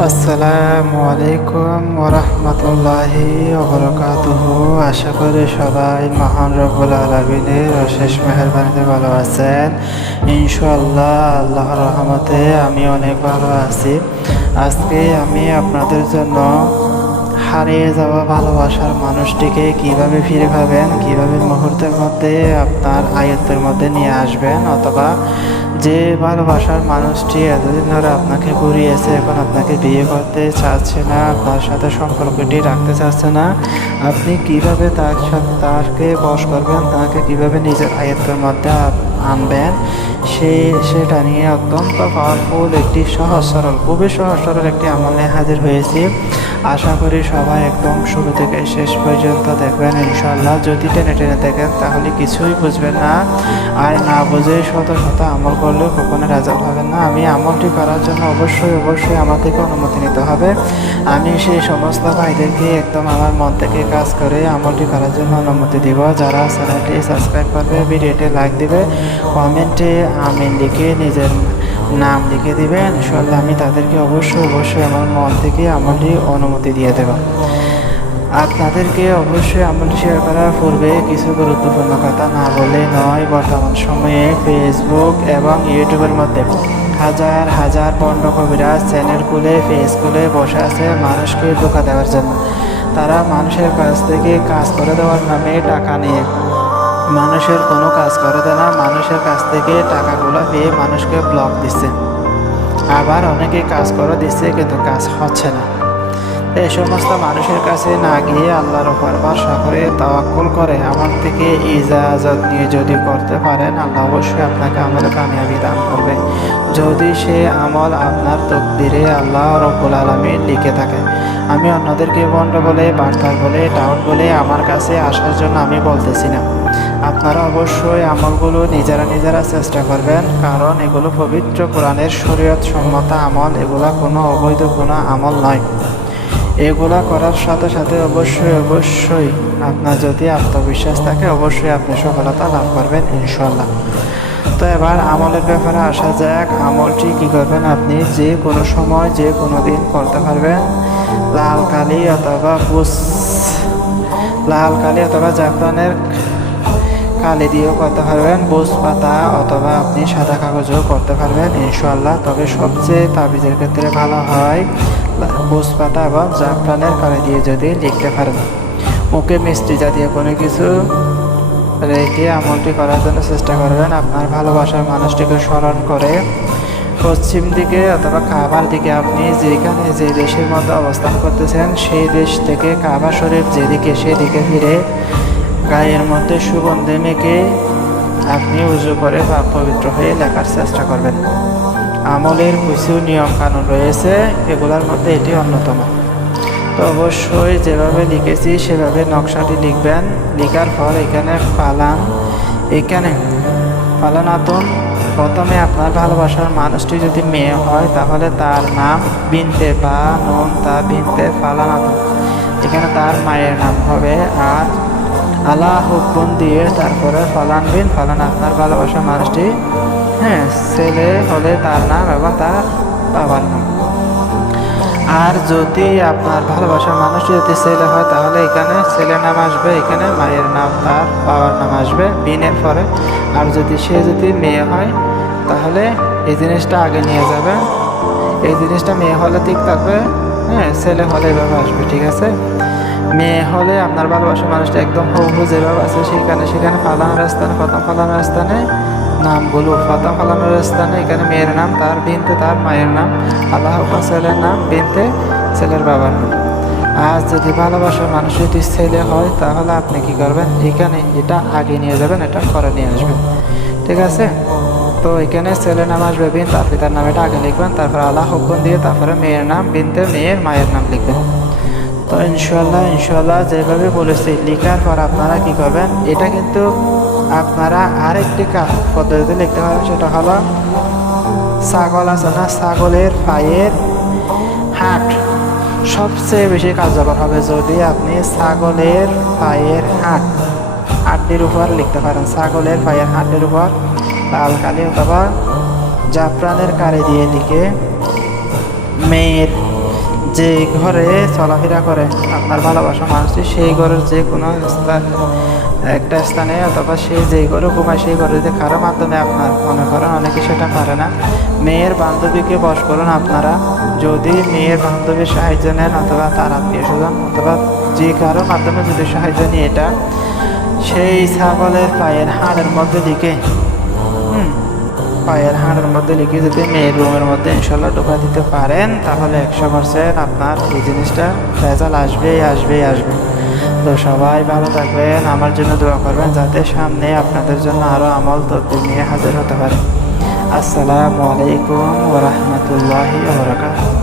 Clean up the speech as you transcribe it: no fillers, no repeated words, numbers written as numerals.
আসসালামু আলাইকুম ওরহমতুল্লাহি ওবরাকাতুহু। আশা করি সবাই মহান রব্বুল আলামিনের অশেষ মেহেরবানিতে ভালো আছেন। ইনশাআল্লাহ আল্লাহর রহমতে আমি অনেক ভালো আছি। আজকে আমি আপনাদের জন্য হারিয়ে যাওয়া ভালোবাসার মানুষটিকে কিভাবে ফিরে পাবেন, কিভাবে মুহূর্তের মধ্যে আপনার আয়ত্তের মধ্যে নিয়ে আসবেন, অথবা যে ভালোবাসার মানুষটি এতদিন ধরে আপনাকে ঘুরিয়েছে, এখন আপনাকে বিয়ে করতে চাচ্ছে না, আপনার সাথে সম্পর্কটি রাখতে চাচ্ছে না, আপনি কিভাবে তাকে বশ করবেন, তাকে কিভাবে নিজের আয়ত্তের মধ্যে আনবেন, সেটা নিয়ে অত্যন্ত পাওয়ারফুল একটি খুবই সহজ সরল একটি আমল নিয়ে হাজির হয়েছি। আশা করি সবাই একদম শুরু থেকে শেষ পর্যন্ত দেখবেন ইনশাআল্লাহ। যদি টেনে টেনে দেখেন তাহলে কিছুই বুঝবেন না, আর না বুঝে শত শত আমল করলেও কখনো রেজাল্ট হবে না। আমি আমলটি করার জন্য অবশ্যই আমার থেকে অনুমতি নিতে হবে। আমি সেই সমস্ত ভাইদেরকে একদম আমার মন থেকে কাজ করে আমলটি করার জন্য অনুমতি দিব। যারা চ্যানেলটি সাবস্ক্রাইব করবে, ভিডিওটি লাইক দিবে, কমেন্টে আমিন লিখে নিজের নাম লিখে দিবেন, ইনশাআল্লাহ আমি তাদেরকে অবশ্যই আমার মন থেকে আমলটি অনুমতি দিয়ে দেব। আপনাদেরকে অবশ্যই আমলটি শেয়ার করার পূর্বে কিছু গুরুত্বপূর্ণ কথা না বলে নয়। বর্তমান সময়ে ফেসবুক এবং ইউটিউবের মধ্যে হাজার হাজার পণ্য কবিরাজ চ্যানেল খুলে পেজ খুলে বসে আছে মানুষকে ধোঁকা দেওয়ার জন্য। তারা মানুষের কাছ থেকে কাজ করে দেওয়ার নামে টাকা নিয়ে মানুষের কোনো কাজ করে দেয় না, মানুষের কাছ থেকে টাকাগুলো পেয়ে মানুষকে ব্লক দিচ্ছে। আবার অনেকে কাজ করে দিচ্ছে কিন্তু কাজ হচ্ছে না। এই সমস্ত মানুষের কাছে না গিয়ে আল্লাহর উপর ভরসা করে তাওয়াক্কুল করে আমার থেকে ইজাজত নিয়ে যদি করতে পারেন, আল্লাহ অবশ্যই আপনাকে আমলে কামিয়াবি দান করবে। যদি সে আমল আপনার তকদিরে আল্লাহ রব্বুল আলামিন লিখে থাকে। আমি অন্যদেরকে বন্ড বলে, বাটপার বলে, ডাউট বলে আমার কাছে আসার জন্য আমি বলতেছি না। আপনারা অবশ্যই আমলগুলো নিজেরা চেষ্টা করবেন, কারণ এগুলো পবিত্র কোরআনের শরীয়ত সম্মত আমল। এগুলা কোনো অবৈধ কোনো আমল নয়। এগুলা করার সাথে সাথে অবশ্যই আপনার যদি আত্মবিশ্বাস থাকে, অবশ্যই আপনি সফলতা লাভ করবেন ইনশাআল্লাহ। তো এবার আমলের ব্যাপারে আসা যাক। আমলটি কী করবেন, আপনি যে কোনো সময় যে কোনো দিন করতে পারবেন। লাল কালি অথবা জাফরানের কালি দিয়েও করতে পারবেন, বুজ পাতা অথবা আপনি সাদা কাগজেও করতে পারবেন ইনশাআল্লাহ। তবে সবচেয়ে তাবিজের ক্ষেত্রে ভালো হয় বুজ পাতা এবং জাফরানের কালি দিয়ে যদি লিখতে পারেন। মুখে মিষ্টি জাতীয় কোনো কিছু রেখে আমলটি করার জন্য চেষ্টা করবেন। আপনার ভালোবাসার মানুষটিকে স্মরণ করে পশ্চিম দিকে অথবা কাবার দিকে, আপনি যেখানে যে দেশের মধ্যে অবস্থান করতেছেন সেই দেশ থেকে কাবা শরীফ যেদিকে সেদিকে ফিরে গায়ের মধ্যে সুগন্ধি মেখে আপনি উজু করে বা পবিত্র হয়ে লেখার চেষ্টা করবেন। আমলের কিছু নিয়ম কানুন রয়েছে, এগুলোর মধ্যে এটি অন্যতম। তো অবশ্যই যেভাবে লিখেছি সেভাবে নকশাটি লিখবেন। লিখার পর এখানে ফালানাতুন, প্রথমে আপনার ভালোবাসার মানুষটি যদি মেয়ে হয় তাহলে তার নাম বিনতে বা নুন তা বিনতে ফালানাতুন, এখানে তার মায়ের নাম হবে। আর আলা হুকুম দিয়ে তারপরে ফালান আপনার ভালোবাসার মানুষটি, ছেলে হলে তার নাম এবং তার বাবার নাম। আর যদি আপনার ভালোবাসার মানুষটি যদি ছেলে হয় তাহলে এখানে ছেলের নাম আসবে, এখানে মায়ের নাম তার বাবার নাম আসবে বিনের পরে। আর যদি মেয়ে হয় তাহলে এই জিনিসটা আগে নিয়ে যাবে। এই জিনিসটা মেয়ে হলে ঠিক থাকবে, ছেলে হলে এভাবে আসবে, ঠিক আছে। মেয়ে হলে আপনার ভালোবাসার মানুষটা একদম হুবহু যেভাবে আছে সেখানে ফালানোর স্থানে প্রথম ফালানোর স্থানে নামগুলো, প্রথম ফালানোর স্থানে এখানে মেয়ের নাম, তার বিনতে তার মায়ের নাম, আল্লাহ ছেলের নাম, বিনতে ছেলের বাবার নাম। আর যদি ভালোবাসার মানুষ যদি ছেলে হয় তাহলে আপনি কি করবেন, এখানে এটা আগে নিয়ে যাবেন, এটা পরে নিয়ে আসবেন, ঠিক আছে। তো এখানে ছেলের নাম আসবে বিন, তার পিতার নাম এটা আগে লিখবেন, তারপর আল্লাহ হুকুম দিয়ে তারপরে মেয়ের নাম বিনতে মেয়ের মায়ের নাম লিখবেন। তো ইনশাল্লাহ যেভাবে বলেছি লিখার পর আপনারা কি করবেন, এটা কিন্তু আপনারা আরেকটি পদ্ধতিতে লিখতে পারেন। সেটা হলো ছাগল আছে না, ছাগলের পায়ের হাট সবচেয়ে বেশি কার্যকর হবে যদি আপনি ছাগলের পায়ের হাড্ডির উপর লিখতে পারেন। ছাগলের পায়ের হাড্ডির উপর লাল কালি অথবা জাফরানের কালি দিয়ে লিখে মেয়ের যে ঘরে চলাফেরা করে আপনার ভালোবাসা মানুষটি, সেই ঘরের যে কোনো একটা স্থানে অথবা সে যে ঘরে ঘুমায় সেই ঘরে যদি কারো মাধ্যমে আপনার মনে করেন অনেকে সেটা পারে না, মেয়ের বান্ধবীকে বশ করুন আপনারা। যদি মেয়ের বান্ধবীর সাহায্য নেন অথবা তার আত্মীয় স্বজন অথবা যে কারো মাধ্যমে যদি সাহায্য নিয়ে এটা সেই ছাগলের পায়ের হাড়ের মধ্যে লিখে পায়ের হাড়ের মধ্যে লিখে যদি মেয়ের রুমের মধ্যে ইনশাল্লাহ ঢোকা দিতে পারেন, তাহলে 100% আপনার এই জিনিসটা রেজাল্ট আসবেই আসবেই আসবে। তো সবাই ভালো থাকবেন, আমার জন্য দোয়া করবেন যাতে সামনে আপনাদের জন্য আরও আমল তদবির নিয়ে হাজির হতে পারে। আসসালামু আলাইকুম ওয়া রাহমাতুল্লাহি ওয়া বারাকাতুহু।